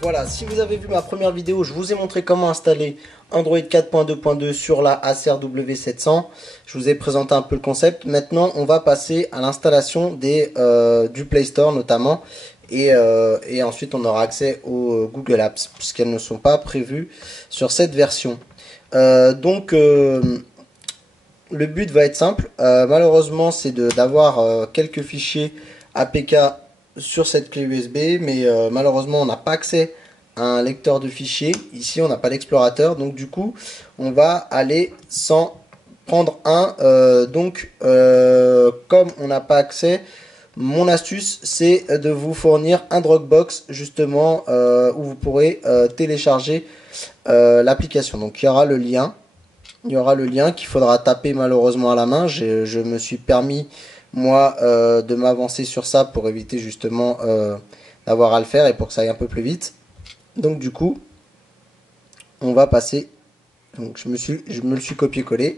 Voilà, si vous avez vu ma première vidéo, je vous ai montré comment installer Android 4.2.2 sur la Acer W700. Je vous ai présenté un peu le concept. Maintenant, on va passer à l'installation du Play Store notamment. Et ensuite, on aura accès aux Google Apps, puisqu'elles ne sont pas prévues sur cette version. Donc, le but va être simple. Malheureusement, c'est d'avoir quelques fichiers APK sur cette clé USB, mais malheureusement, on n'a pas accès à un lecteur de fichiers. Ici, on n'a pas d'explorateur, donc du coup, on va aller sans prendre un. Comme on n'a pas accès, mon astuce, c'est de vous fournir un Dropbox justement où vous pourrez télécharger l'application. Donc, il y aura le lien. Il y aura le lien qu'il faudra taper malheureusement à la main. Je me suis permis, moi, de m'avancer sur ça pour éviter justement d'avoir à le faire et pour que ça aille un peu plus vite. Donc du coup, on va passer. Donc je me le suis copié-collé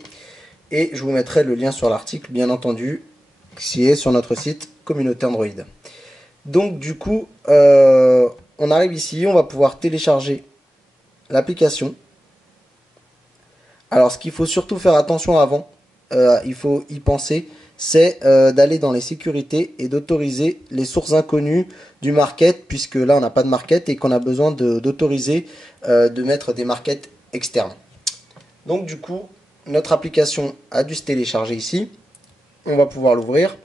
et je vous mettrai le lien sur l'article, bien entendu, qui est sur notre site communauté Android. Donc du coup, on arrive ici, on va pouvoir télécharger l'application. Alors, ce qu'il faut surtout faire attention avant, il faut y penser, c'est d'aller dans les sécurités et d'autoriser les sources inconnues du market, puisque là, on n'a pas de market et qu'on a besoin d'autoriser de mettre des markets externes. Donc, du coup, notre application a dû se télécharger ici. On va pouvoir l'ouvrir.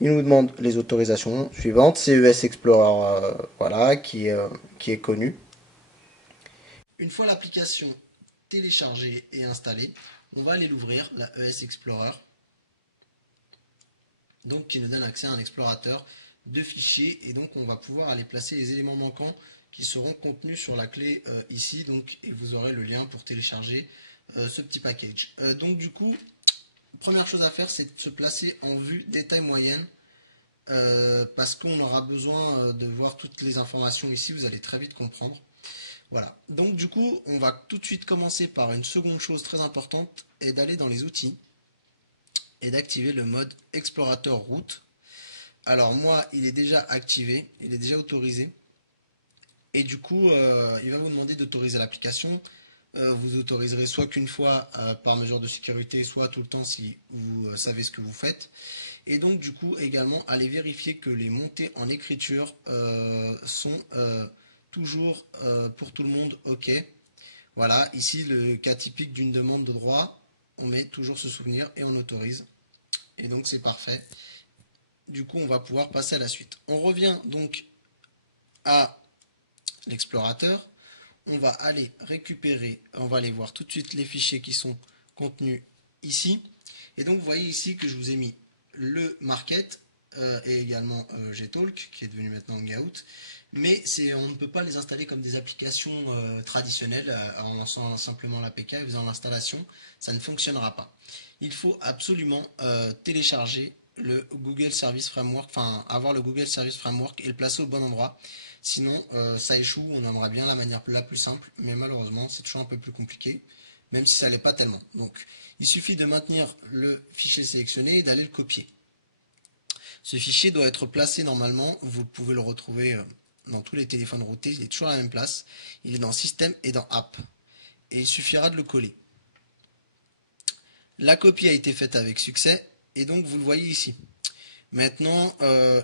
Il nous demande les autorisations suivantes. CES Explorer, voilà, qui est connu. Une fois l'application téléchargée et installée, on va aller l'ouvrir, la ES Explorer, donc qui nous donne accès à un explorateur de fichiers, et donc on va pouvoir aller placer les éléments manquants qui seront contenus sur la clé ici, donc, et vous aurez le lien pour télécharger ce petit package. Donc du coup, première chose à faire, c'est de se placer en vue détail moyenne, parce qu'on aura besoin de voir toutes les informations ici, vous allez très vite comprendre. Voilà, donc du coup, on va tout de suite commencer par une seconde chose très importante, et d'aller dans les outils, et d'activer le mode explorateur route. Alors moi, il est déjà activé, il est déjà autorisé, et du coup, il va vous demander d'autoriser l'application. Vous autoriserez soit qu'une fois par mesure de sécurité, soit tout le temps si vous savez ce que vous faites. Et donc du coup, également, allez vérifier que les montées en écriture sont toujours pour tout le monde OK. Voilà, ici le cas typique d'une demande de droit, on met toujours ce souvenir et on autorise. Et donc c'est parfait. Du coup, on va pouvoir passer à la suite. On revient donc à l'explorateur. On va aller récupérer, on va aller voir tout de suite les fichiers qui sont contenus ici. Et donc vous voyez ici que je vous ai mis le market et également Gtalk qui est devenu maintenant Hangout. Mais on ne peut pas les installer comme des applications traditionnelles en lançant simplement l'APK et faisant l'installation, ça ne fonctionnera pas. Il faut absolument télécharger le Google Service Framework, enfin avoir le Google Service Framework et le placer au bon endroit. Sinon, ça échoue, on aimerait bien la manière la plus simple, mais malheureusement, c'est toujours un peu plus compliqué, même si ça l'est pas tellement. Donc, il suffit de maintenir le fichier sélectionné et d'aller le copier. Ce fichier doit être placé normalement, vous pouvez le retrouver dans tous les téléphones routés, il est toujours à la même place. Il est dans Système et dans App. Et il suffira de le coller. La copie a été faite avec succès, et donc vous le voyez ici. Maintenant,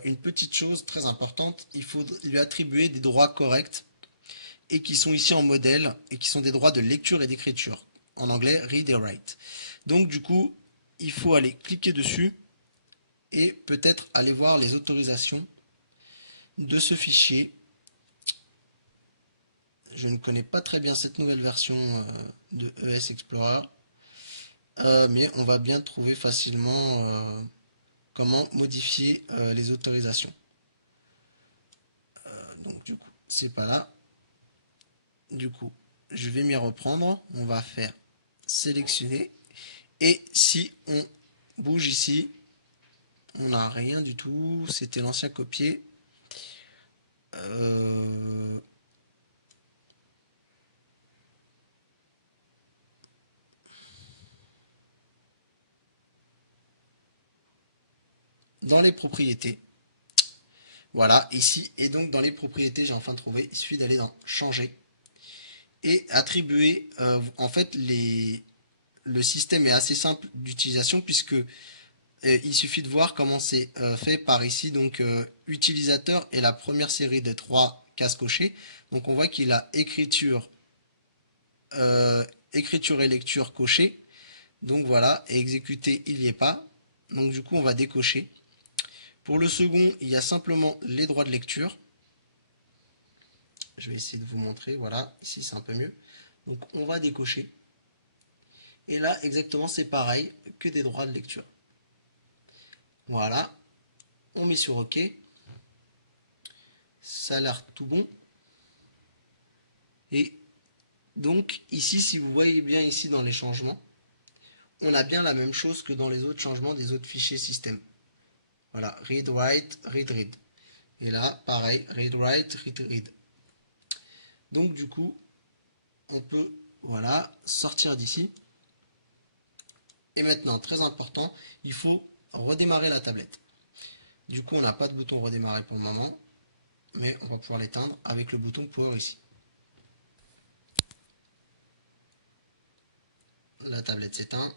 une petite chose très importante, il faut lui attribuer des droits corrects et qui sont ici en modèle et qui sont des droits de lecture et d'écriture. En anglais, read et write. Donc du coup, il faut aller cliquer dessus et peut-être aller voir les autorisations de ce fichier. Je ne connais pas très bien cette nouvelle version de ES Explorer, mais on va bien trouver facilement comment modifier les autorisations. Donc du coup, c'est pas là. Du coup, je vais m'y reprendre. On va faire sélectionner. Et si on bouge ici, on n'a rien du tout. C'était l'ancien copier. Dans les propriétés, Voilà, ici. Et donc dans les propriétés, j'ai enfin trouvé, il suffit d'aller dans changer et attribuer. En fait, le système est assez simple d'utilisation puisque il suffit de voir comment c'est fait par ici. Donc utilisateur est la première série de 3 cases cochées. Donc on voit qu'il a écriture, écriture et lecture cochée. Donc voilà, et exécuter, il n'y est pas. Donc du coup, on va décocher. Pour le second, il y a simplement les droits de lecture. Je vais essayer de vous montrer. Voilà, ici c'est un peu mieux. Donc on va décocher. Et là, exactement, c'est pareil que des droits de lecture. Voilà. On met sur OK. Ça a l'air tout bon. Et donc ici, si vous voyez bien ici dans les changements, on a bien la même chose que dans les autres changements des autres fichiers système. Voilà, read, write, read, read. Et là, pareil, read, write, read, read. Donc du coup, on peut, voilà, sortir d'ici. Et maintenant, très important, il faut redémarrer la tablette. Du coup, on n'a pas de bouton redémarrer pour le moment, mais on va pouvoir l'éteindre avec le bouton Power ici. La tablette s'éteint.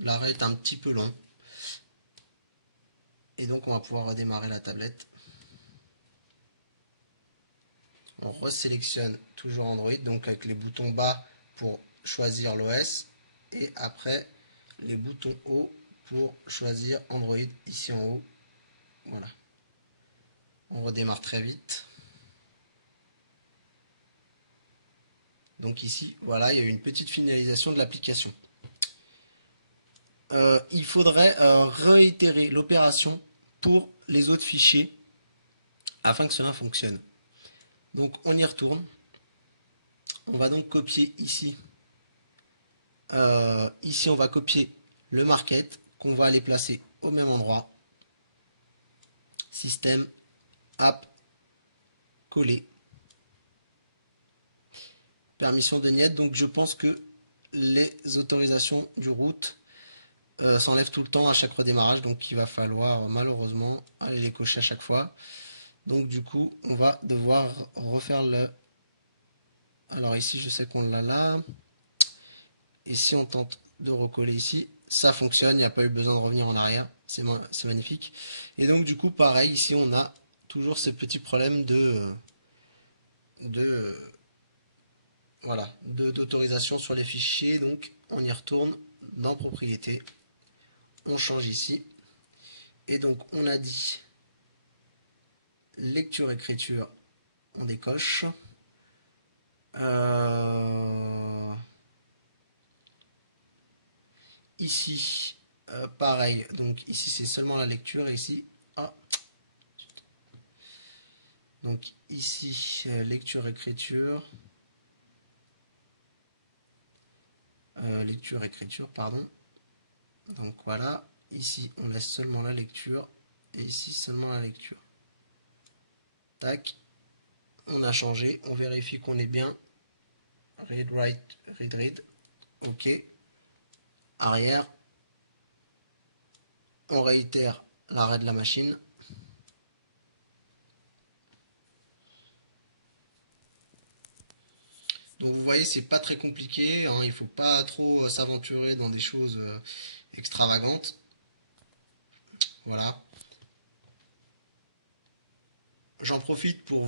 L'arrêt est un petit peu long. Et donc, on va pouvoir redémarrer la tablette. On resélectionne toujours Android, donc avec les boutons bas pour choisir l'OS. Et après, les boutons haut pour choisir Android ici en haut. Voilà. On redémarre très vite. Donc ici, voilà, il y a une petite finalisation de l'application. Il faudrait réitérer l'opération pour les autres fichiers afin que cela fonctionne. Donc on y retourne. On va donc copier ici. Ici, on va copier le market qu'on va aller placer au même endroit. Système, app, coller. Permission de niet. Donc je pense que les autorisations du route s'enlèvent tout le temps à chaque redémarrage. Donc il va falloir malheureusement aller les cocher à chaque fois. Donc du coup, on va devoir refaire le... Alors ici, je sais qu'on l'a là. Et si on tente de recoller ici, ça fonctionne, il n'y a pas eu besoin de revenir en arrière, c'est magnifique. Et donc du coup, pareil, ici on a toujours ces petits problèmes voilà, d'autorisation sur les fichiers. Donc on y retourne dans propriétés, on change ici. Et donc on a dit lecture écriture, on décoche. Ici, pareil, donc ici c'est seulement la lecture et ici, ah, donc ici lecture écriture, lecture écriture, pardon. Donc voilà, ici on laisse seulement la lecture et ici seulement la lecture. Tac, on a changé, on vérifie qu'on est bien. Read, write, read, read. Ok. Arrière. On réitère l'arrêt de la machine. Donc vous voyez, c'est pas très compliqué, hein, il ne faut pas trop s'aventurer dans des choses extravagantes. Voilà. J'en profite pour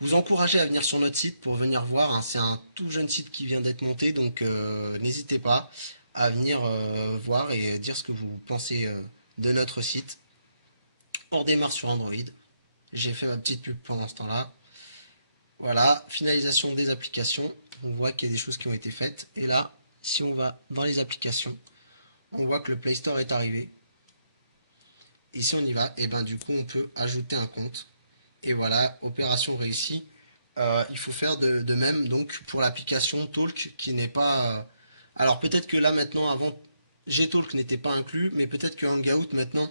vous encourager à venir sur notre site pour venir voir, hein. C'est un tout jeune site qui vient d'être monté, donc n'hésitez pas à venir voir et dire ce que vous pensez de notre site. On redémarre sur Android. J'ai fait ma petite pub pendant ce temps-là. Voilà, finalisation des applications. On voit qu'il y a des choses qui ont été faites. Et là, si on va dans les applications, on voit que le Play Store est arrivé. Et si on y va, et ben du coup, on peut ajouter un compte. Et voilà, opération réussie. Il faut faire de même donc pour l'application Talk qui n'est pas... alors peut-être que là maintenant, avant, Gtalk n'était pas inclus, mais peut-être que Hangout maintenant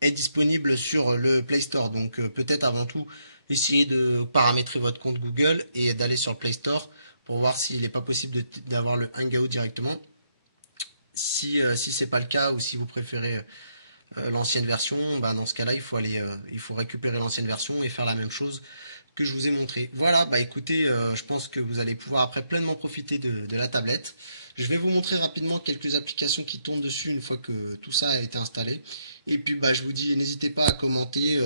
est disponible sur le Play Store. Donc peut-être avant tout, essayez de paramétrer votre compte Google et d'aller sur le Play Store pour voir s'il n'est pas possible d'avoir le Hangout directement. Si c'est pas le cas ou si vous préférez l'ancienne version, bah, dans ce cas-là, il faut récupérer l'ancienne version et faire la même chose que je vous ai montré. Voilà, bah écoutez, je pense que vous allez pouvoir après pleinement profiter de la tablette. Je vais vous montrer rapidement quelques applications qui tournent dessus une fois que tout ça a été installé. Et puis bah, je vous dis, n'hésitez pas à commenter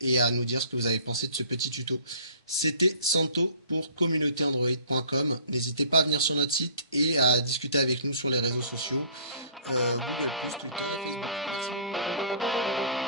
et à nous dire ce que vous avez pensé de ce petit tuto. C'était Santo pour communautéandroid.com. N'hésitez pas à venir sur notre site et à discuter avec nous sur les réseaux sociaux, Google+, Twitter et Facebook. Merci.